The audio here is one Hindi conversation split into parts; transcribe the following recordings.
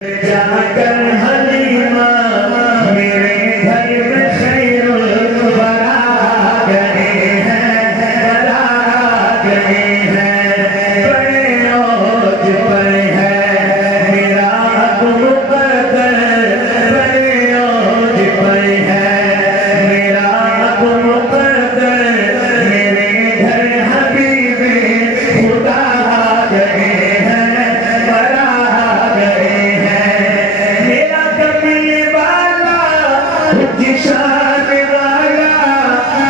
जाकर हलीमा मेरे घर में खैरुल वरा गए हैं, वरा गए हैं। बड़े औज पर है मेरा मुक़द्दर, बड़े औज पर है मेरा मुक़द्दर। मेरे घर हबीबे खुदा गए हैं, वरा गए हैं। मेरा कमीने वाला शान वाला,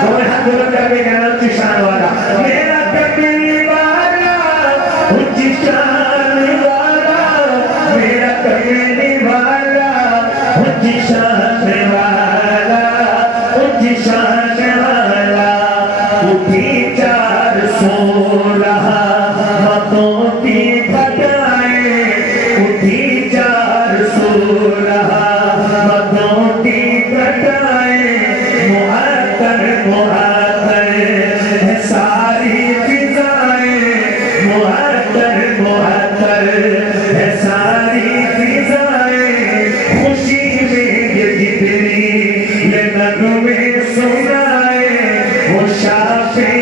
और हजर कभी कहना शान वाला। मेरा कमीने वाला शान वाला, मेरा कमीने वाला शान वाला, शान वाला। उठी 416 मतों की फटाए, उठी 416 मतों की फटाए। मुअत्तर मुअत्तर है सारी फिजाएं, मुअत्तर मुअत्तर है सारी फिजाएं। खुशी में ये जितनी ये नगमे सुनाए, वो शाफे